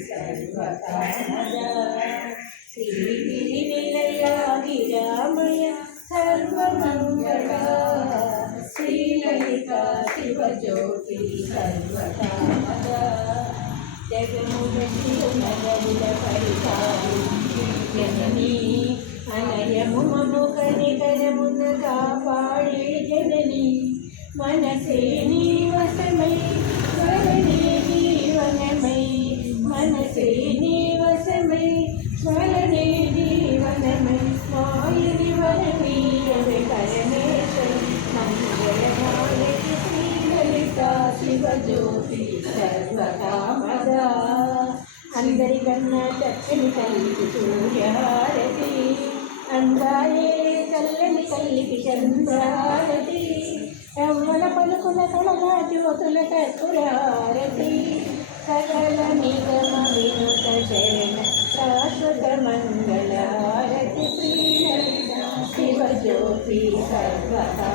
सर्वकामदा श्रीगिरिनिलया गिरामय सर्वमङ्गला श्रीललिता शिवज्योति सर्वकामदा जगमुदति नगरिल परिपालि जननी అనయము మము కనికరమున కాపాడే జనని మనసే నీ వశమై స్మరణే జీవనమై మనసే నీ వశమై స్మరణే జీవనమై మాయని వరమీయవే పరమేశ్వరి మంగళహారతి శ్రీలలిత శివజ్యోతి సర్వకామదా అందరికన్నా చక్కని తల్లికి సూర్యహారతి అందాయే చల్లని తల్లికి చంద్రహారతి యవ్వన పలుకుల కళగా జ్యోతుల కర్పూరహారతి సకల నిగమ వినుత శరణ శాశ్వత మంగళహారతి శ్రీలలిత శివజ్యోతి సర్వకామదా